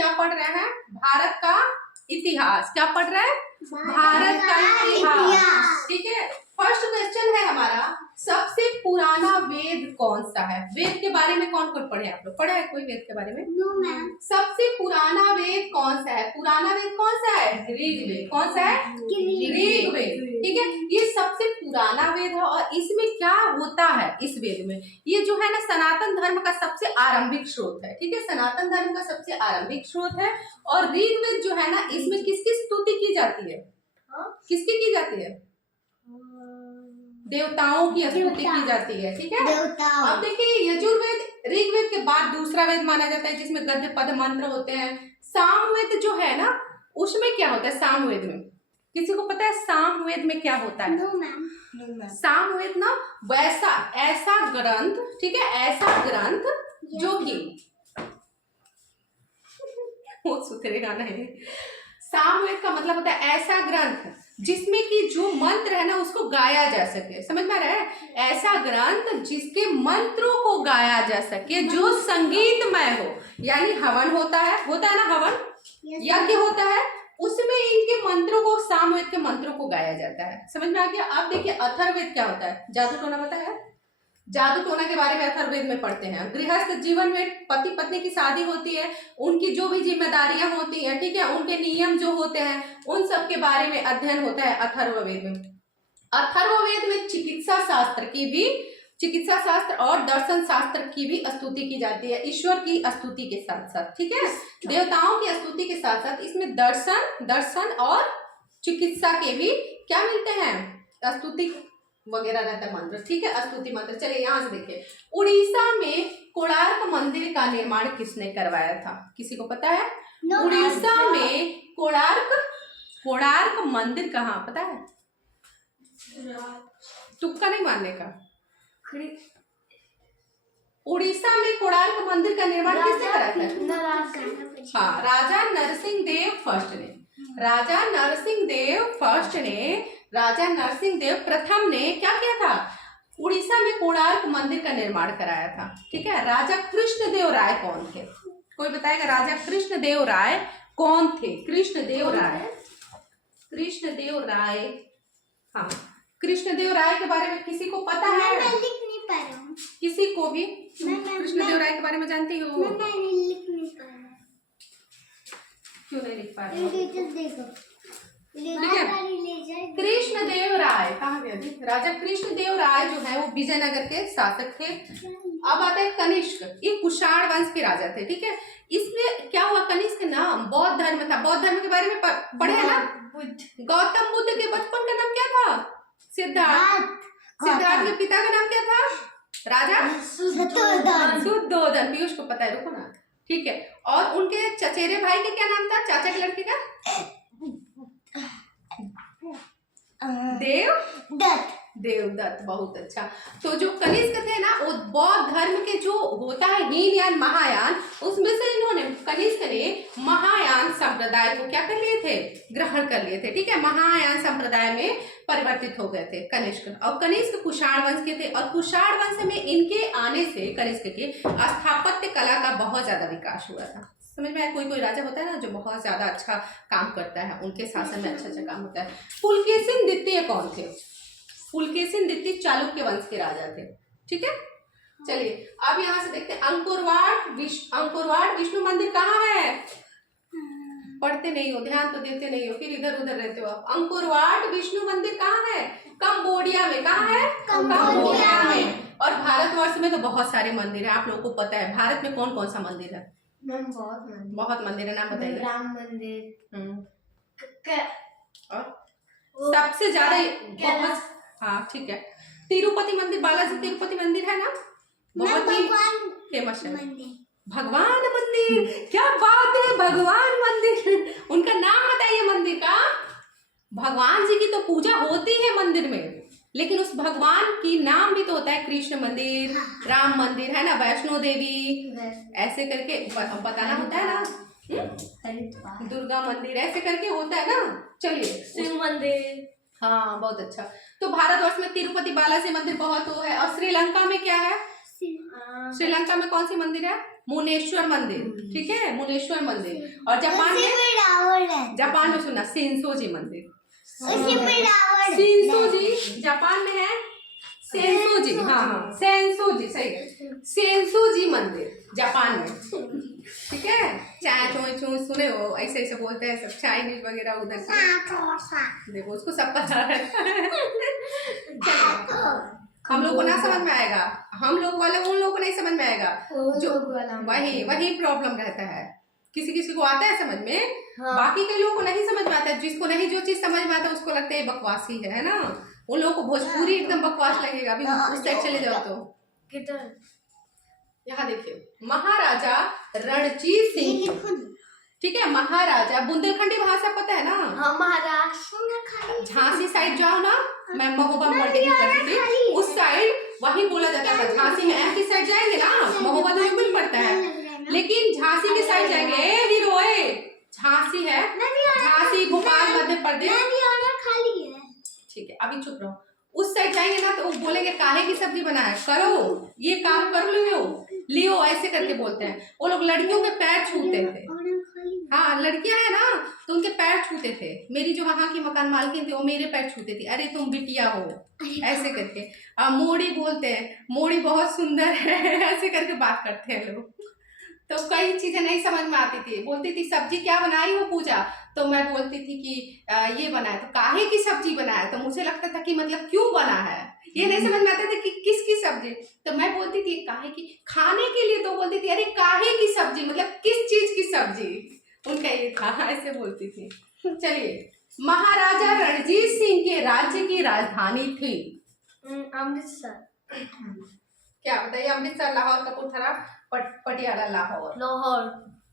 क्या पढ़ रहे हैं? भारत का इतिहास। क्या पढ़ रहे हैं? भारत का इतिहास। ठीक है, फर्स्ट क्वेश्चन है हमारा, सबसे पुराना वेद कौन सा है? वेद के बारे में कौन कौन पढ़े आप लोग? पढ़ा है कोई वेद के बारे में? No ma'am. सबसे पुराना वेद कौन सा है? पुराना वेद कौन सा है? ऋग्वेद। कौन सा है? ऋग्वेद। ठीक है, ये सबसे पुराना वेद है और इसमें क्या होता है इस वेद में, ये जो है ना सनातन धर्म का सबसे आरंभिक स्रोत है। ठीक है, सनातन धर्म का सबसे आरंभिक स्रोत है। और ऋग्वेद जो है ना, इसमें किसकी स्तुति की जाती है? किसकी की जाती है? देवताओं की स्तुति की जाती है। ठीक है, अब देखिए यजुर्वेद ऋग्वेद के बाद दूसरा वेद माना जाता है जिसमें गद्य पद मंत्र होते हैं। सामवेद जो है ना, उसमें क्या होता है? सामवेद में किसी को पता है सामवेद में क्या होता है? No ma'am. सामवेद ना वैसा ऐसा ग्रंथ, ठीक है, ऐसा ग्रंथ जो कि वो सुथरेगा नहीं। सामवेद का मतलब होता है ऐसा ग्रंथ जिसमें कि जो मंत्र है ना उसको गाया जा सके। समझ में आ रहा है? ऐसा ग्रंथ जिसके मंत्रों को गाया जा सके, जो संगीतमय हो, यानी हवन होता है ना, हवन यज्ञ होता है, उसमें इनके मंत्रों को, सामवेद के मंत्रों को गाया जाता है। समझ में आ गया? आप देखिए अथर्ववेद क्या होता है? जादू टोना पता है? जादू टोना के बारे में अथर्ववेद में पढ़ते हैं। गृहस्थ जीवन में पति पत्नी की शादी होती है, उनकी जो भी जिम्मेदारियां होती हैं, ठीक है, उनके नियम जो होते हैं, उन सब के बारे में अध्ययन होता है अथर्ववेद में। अथर्ववेद में चिकित्सा शास्त्र और दर्शन शास्त्र की भी स्तुति की जाती है, ईश्वर की स्तुति के साथ साथ। ठीक है, देवताओं की स्तुति के साथ साथ इसमें दर्शन और चिकित्सा के भी क्या मिलते हैं? स्तुति वगैरह रहता है, मंत्र। ठीक है, स्तुति मंत्र। चलिए यहाँ से देखिए, उड़ीसा में कोणार्क मंदिर का निर्माण किसने करवाया था? किसी को पता है? उड़ीसा में कोणार्क मंदिर कहाँ पता है? तुक्का नहीं मारने का। उड़ीसा में कोणार्क मंदिर का निर्माण किसने करा था? हाँ, राजा नरसिंह देव प्रथम ने क्या किया था? उड़ीसा में कोणार्क मंदिर का निर्माण कराया था। ठीक है, राजा कृष्णदेव राय कौन थे? कोई बताएगा राजा कृष्णदेव राय कौन थे? कृष्णदेव राय, हाँ, कृष्णदेव राय के बारे में किसी को पता है? मैं लिख नहीं पा रहा हूँ। किसी को भी? कृष्णदेव राय के बारे में जानती हो? मैं लिख नहीं पा रहा। क्यों नहीं लिख पा रहे? देखो कृष्णदेव राय कहाँ गया? राजा कृष्णदेव राय जो है वो विजयनगर के शासक थे। अब आता है कनिष्क, ये कुषाण वंश के राजा थे। ठीक है, इसमें क्या हुआ? कनिष्क नाम बौद्ध धर्म था। बौद्ध धर्म के बारे में पढ़े है ना? गौतम बुद्ध के बचपन का नाम क्या था? सिद्धार्थ के पिता का नाम क्या था? राजा शुद्धोधन। पीयूष को पता है, रुको ना। ठीक है, और उनके चचेरे भाई का क्या नाम था? चाचा के लड़के का? देवदत्त। बहुत अच्छा। तो जो कनिष्क थे ना, वो बौद्ध धर्म के जो होता है हीनयान महायान, उसमें से इन्होंने कनिष्क ने महायान संप्रदाय को क्या कर लिए थे? ग्रहण कर लिए थे। ठीक है, महायान संप्रदाय में परिवर्तित हो गए थे कनिष्क। और कनिष्क कुषाण वंश के थे और कुषाण वंश में इनके आने से कनिष्क के स्थापत्य कला का बहुत ज्यादा विकास हुआ था। समझ में आया? कोई राजा होता है ना जो बहुत ज्यादा अच्छा काम करता है, उनके शासन में अच्छा काम होता है। पुलकेशिन द्वितीय कौन थे? पुलकेशिन द्वितीय चालुक्य वंश के राजा थे। ठीक है, चलिए अब यहाँ से देखते हैं अंकुरवाड विष्णु मंदिर कहाँ है? पढ़ते नहीं हो, ध्यान तो देते नहीं हो, फिर इधर उधर रहते हो। अंकुरवाड विष्णु मंदिर कहाँ है? कंबोडिया में। कहाँ है? कंबोडिया में। और भारतवर्ष में तो बहुत सारे मंदिर है, आप लोगों को पता है। भारत में कौन कौन सा मंदिर है? बहुत मंदिर है, नाम बताइए। राम मंदिर और सबसे ज्यादा हाँ ठीक है, तिरुपति मंदिर, बालाजी तिरुपति मंदिर है ना, बहुत ही फेमस है। भगवान मंदिर, क्या बात है, भगवान मंदिर। उनका नाम बताइए मंदिर का। भगवान जी की तो पूजा होती है मंदिर में, लेकिन उस भगवान की नाम भी तो होता है। कृष्ण मंदिर, राम मंदिर है ना, वैष्णो देवी, ऐसे करके बताना होता है ना, दुर्गा मंदिर ऐसे करके होता है ना। चलिए, शिव मंदिर, हाँ बहुत अच्छा। तो भारतवर्ष में तिरुपति बालाजी मंदिर बहुत वो है। और श्रीलंका में क्या है? श्रीलंका में कौन सी मंदिर है? मुनेश्वर मंदिर, ठीक है, मुनेश्वर मंदिर। और जापान में सुनना सेंसोजी मंदिर, सेंसोजी जापान में है, सेंसोजी, हाँ सेंसोजी, सही है, सेंसोजी मंदिर जापान में, ठीक है। चाय चोई चोई सुने हो, ऐसे ऐसे बोलते हैं सब, चाइनीज वगैरह उधर से, देखो उसको सब पता है। हम लोग को ना समझ में आएगा, हम लोग वाले उन लोगों को नहीं समझ में आएगा, जो वही प्रॉब्लम रहता है। किसी किसी को आता है समझ में, बाकी के लोगों को नहीं समझ में आता है। जिसको नहीं जो चीज समझ में आता है उसको लगता है बकवासी है ना। उन लोगों को भोजपुरी एकदम बकवास लगेगा। अभी उस साइड चले जाओ तो किधर, यहाँ देखिए, महाराजा रणजीत सिंह, ठीक है, महाराजा, बुंदेलखंडी भाषा पता है ना? हाँ, महाराष्ट्र, झांसी साइड जाओ ना, मैं महोबा पढ़ती थी उस साइड, वही बोला जाता था। झांसी में एमपी साइड जाएंगे ना, महोबा तो यूपी पड़ता है, लेकिन झांसी के साइड जाएंगे, हीरो झांसी है, झांसी भोपाल मध्य प्रदेश, ठीक है, अभी चुप रहो। उस साइड जाएंगे ना तो वो बोलेंगे काहे की सब्जी बना है, करो ये काम कर लियो ऐसे करके बोलते हैं। वो लोग लड़कियों के पैर छूते थे, हाँ लड़कियां है ना तो उनके पैर छूते थे। मेरी जो वहाँ की मकान मालकिन थी वो मेरे पैर छूते थी, अरे तुम बिटिया हो ऐसे करके। मोड़ी बोलते हैं, मोड़ी बहुत सुंदर है ऐसे करके बात करते हैं लोग। तो कई चीजें नहीं समझ में आती थी। बोलती थी सब्जी क्या बनाई हो पूजा, तो मैं बोलती थी कि ये बना है, तो काहे की सब्जी बना है, तो मुझे लगता था कि मतलब क्यों बना है, ये नहीं समझ में आता था कि किसकी सब्जी। तो मैं बोलती थी काहे की, खाने के लिए, तो बोलती थी अरे काहे की सब्जी मतलब किस चीज की सब्जी, उनका ये था, ऐसे बोलती थी। चलिए, महाराजा रणजीत सिंह के राज्य की राजधानी थी अमृतसर। क्या बताइए? अमृतसर, लाहौर, कपूरथला, पटियाला, लाहौर।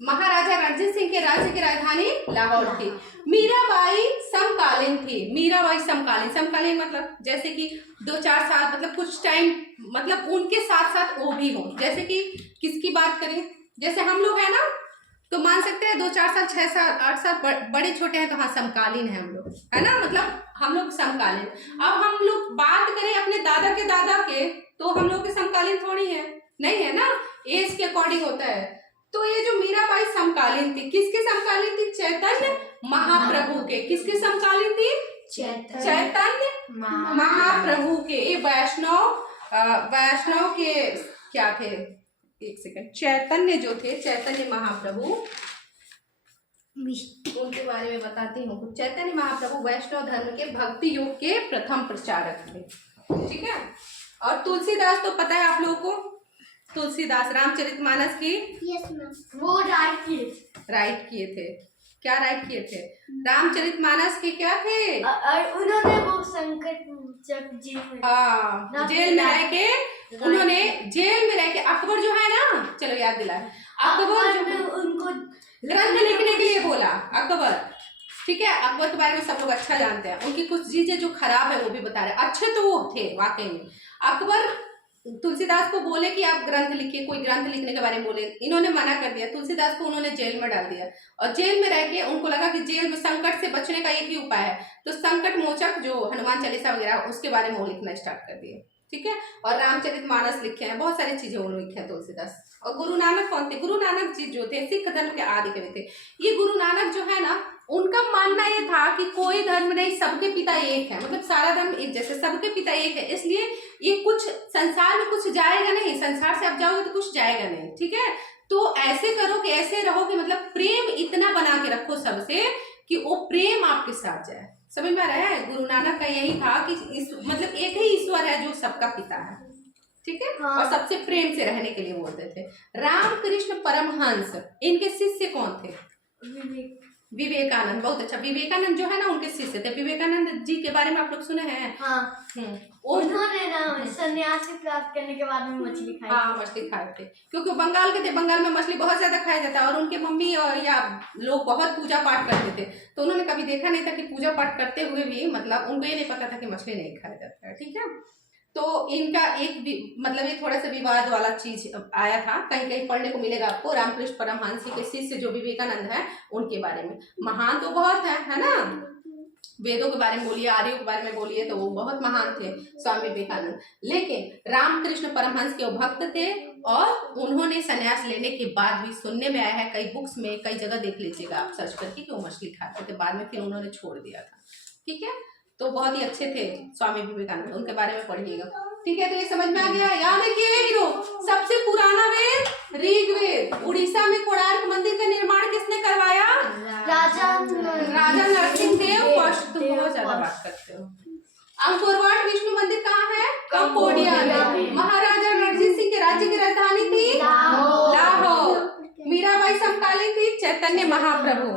महाराजा रणजीत सिंह के राज्य की राजधानी लाहौर थी। मीराबाई समकालीन थी। मीराबाई समकालीन मतलब जैसे कि 2-4 साल, मतलब कुछ टाइम, मतलब उनके साथ साथ वो भी हो। जैसे कि किसकी बात करें, जैसे हम लोग है ना तो मान सकते हैं 2-4 साल, 6 साल, 8 साल बड़े छोटे हैं तो हाँ समकालीन है हम लोग, है ना, मतलब हम लोग समकालीन। अब हम लोग बात करें अपने दादा के तो हम लोग के समकालीन थोड़ी है, नहीं है ना, एज के अकॉर्डिंग होता है। तो ये जो मीराबाई समकालीन थी, किसके समकालीन थी? चैतन्य महाप्रभु के। किसके समकालीन थी? चैतन्य महाप्रभु के। ये वैष्णव के क्या थे, एक सेकंड, चैतन्य जो थे, चैतन्य महाप्रभु, उनके बारे में बताती हूँ। चैतन्य महाप्रभु वैष्णव धर्म के भक्ति योग के प्रथम प्रचारक थे, ठीक है। और तुलसीदास तो पता है आप लोगों को, तुलसीदास रामचरितमानस की वो राइट किए थे। क्या राइट किए थे? रामचरितमानस के क्या थे? और उन्होंने वो संकट जब जेल में रह के, उन्होंने जेल में रह के, अकबर जो है ना, चलो याद दिलाए, अकबर जो उनको ग्रंथ लिखने के लिए बोला, अकबर, ठीक है। अकबर के बारे में सब लोग अच्छा जानते हैं, उनकी कुछ चीजें जो खराब है वो भी बता रहे, अच्छे तो वो थे वाकई में। अकबर तुलसीदास को बोले कि आप ग्रंथ लिखिए, कोई ग्रंथ लिखने के बारे में बोले, इन्होंने मना कर दिया। तुलसीदास को उन्होंने जेल में डाल दिया, और जेल में रह के उनको लगा कि जेल में संकट से बचने का एक ही उपाय है, तो संकट मोचक जो हनुमान चालीसा वगैरह उसके बारे में वो लिखना स्टार्ट कर दिए, ठीक है। और रामचरितमानस लिखे हैं, बहुत सारी चीजें उन्होंने लिखे हैं तुलसीदास। और गुरु नानक कौन थे? गुरु नानक जी जो थे सिख धर्म के आदि कवि थे। ये गुरु नानक जो है ना, उनका मानना ये था कि कोई धर्म नहीं, सबके पिता एक है, मतलब सारा धर्म एक जैसे, सबके पिता एक है, इसलिए ये कुछ संसार में कुछ जाएगा नहीं, संसार से आप जाओगे तो कुछ जाएगा नहीं, ठीक है। तो ऐसे करो कि ऐसे रहो कि मतलब प्रेम इतना बना के रखो सबसे कि वो प्रेम आपके साथ जाए। समझ में आ रहा है? गुरु नानक का यही था कि मतलब एक ही ईश्वर है जो सबका पिता है, ठीक है। हाँ। और सबसे प्रेम से रहने के लिए बोलते थे। रामकृष्ण परमहंस, इनके शिष्य कौन थे? विवेकानंद। बहुत अच्छा, विवेकानंद जो है ना उनके शिष्य थे। विवेकानंद जी के बारे में आप लोग सुने हैं? हाँ। उन्होंने ना सन्यासी प्राप्त करने के बाद में मछली खाई। हाँ, मछली खाए थे, क्योंकि बंगाल के थे, बंगाल में मछली बहुत ज्यादा खाया जाता है, और उनके मम्मी और या लोग बहुत पूजा पाठ करते थे, तो उन्होंने कभी देखा नहीं था कि पूजा पाठ करते हुए भी मतलब उनको ये नहीं पता था कि मछली नहीं खाया जाता है, ठीक है। तो इनका एक मतलब ये थोड़ा सा विवाद वाला चीज आया था, कहीं कहीं पढ़ने को मिलेगा आपको। रामकृष्ण परमहंस के शिष्य जो विवेकानंद है उनके बारे में। महान तो बहुत है ना, वेदों के बारे में बोलिए, आर्यों के बारे में बोलिए, तो वो बहुत महान थे स्वामी विवेकानंद। लेकिन रामकृष्ण परमहंस के वो भक्त थे, और उन्होंने संन्यास लेने के बाद भी, सुनने में आया है कई बुक्स में, कई जगह देख लीजिएगा आप सर्च करके, कि वो मछली खाते थे, बाद में फिर उन्होंने छोड़ दिया था। ठीक है, तो बहुत ही अच्छे थे स्वामी विवेकानंद, उनके बारे में पढ़िएगा। ठीक है, तो ये समझ में आ गया। याद रखिए हीरो, सबसे पुराना वेद ऋग्वेद। उड़ीसा में कोणार्क मंदिर का निर्माण किसने करवाया? राजा नरसिंह देव फर्स्ट। तुम बहुत ज्यादा बात करते हो। अंकोरवाट विष्णु मंदिर कहाँ है? कंबोडिया में। महाराजा रणजीत सिंह के राज्य की राजधानी थी लाहौर। मीराबाई समकालीन थी चैतन्य महाप्रभु।